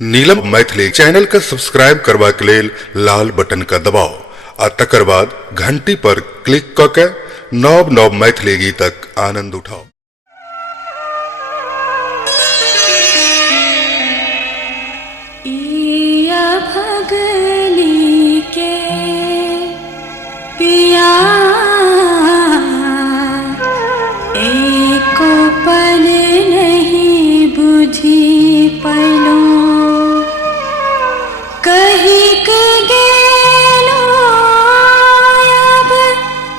नीलम Maithili channel का subscribe करबा के लेल लाल बटन का दबाओ आ तकर बाद घंटी पर क्लिक क के नव नव मैथिली गीतक आनंद उठाओ। भगली के पिया एको पल नहीं बुझी पलो कही के गेलो अब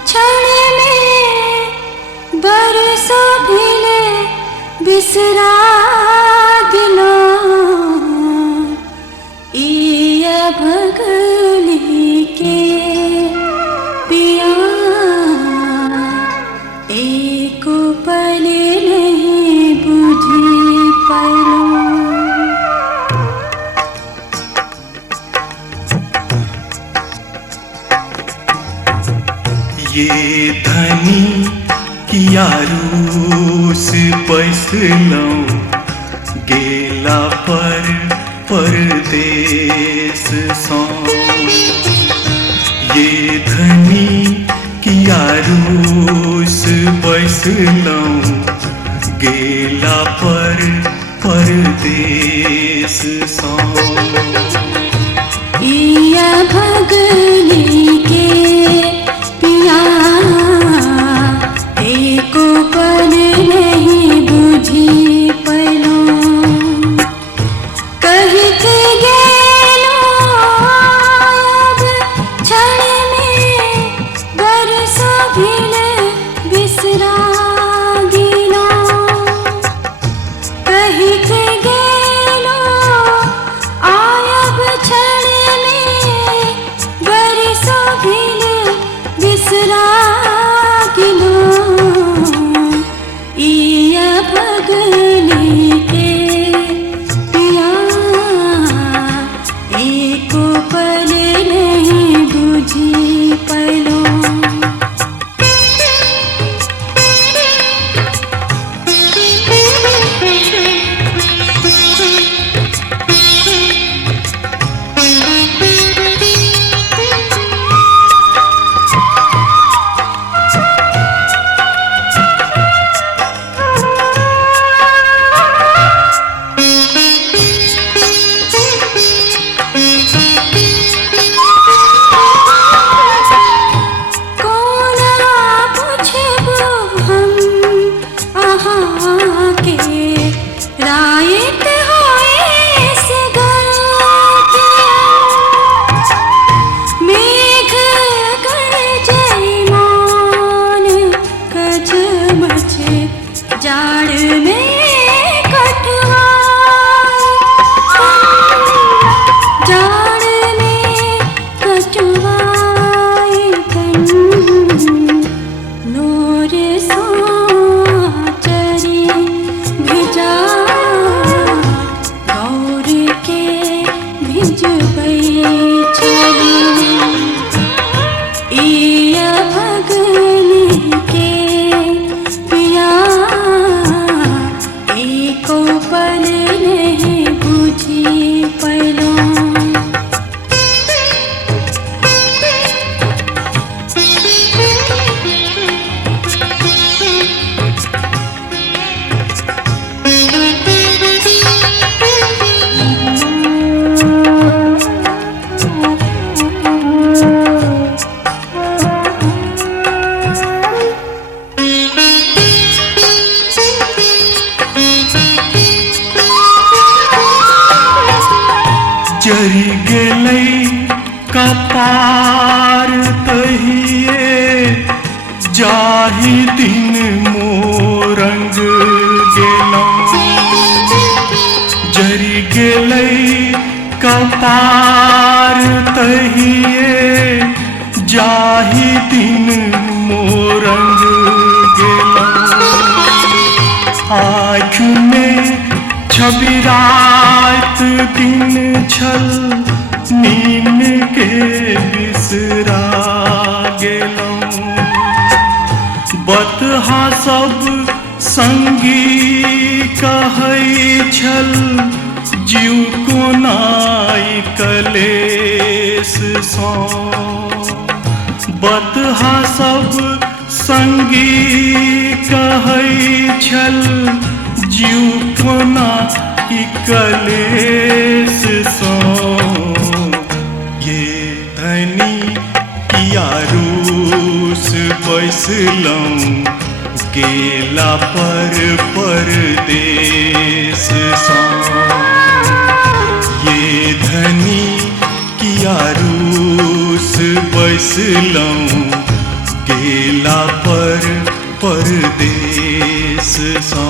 क्षण में बरसों भिले बिसरा दिलो भगली के पिया एको पल नहीं बुझी पलो। ये धनी किया रूस पैसलौ गेला परदेश सौ ये धनी किया रूस पैसलौ गेला परदेश सौ। इया भगली के पिया एको पल नहीं बुझी पलो कही के गेलो अब क्षण में बरसों भिले बिसरा दिलो कही के गेलो अब क्षण में बरसों भिले बिसरा दिलो इया भगली के पिया एको पल नहीं बुझी पलो। जरी गेलै कपार तहिए जाहि दिन मोरंग गेलौ जरी गेलै कपार तहिए जाहि दिन मोरंग गेलौ आँख में छवि रात दिन छल नीन के बिसरा गेलौ बतहा सब संगी कहै छल जीव को नाई कलेस सो बतहा सब संगी कहै छल जीव कोना ई कलेस सो ये धनी किया रूस बैसलौं गेला परदेस सो ये धनी किया रूस बैसलौं गेला परदेस सो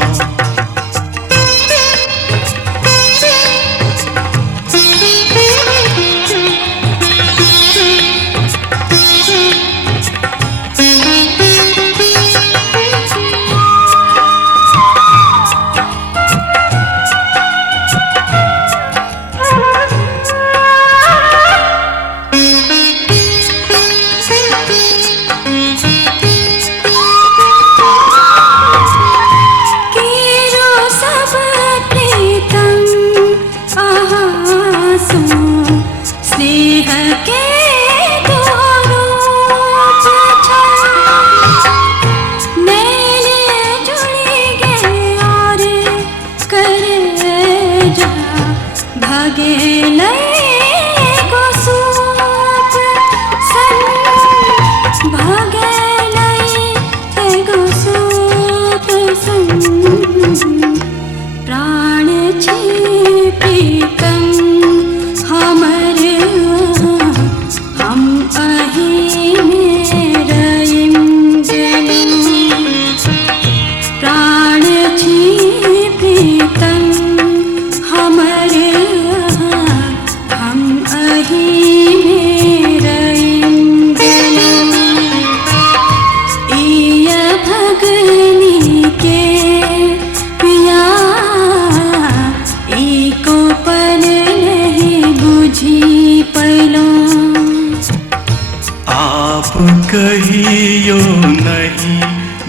कहियो नहीं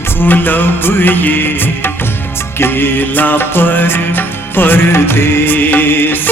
भूलब ये गेला परदेस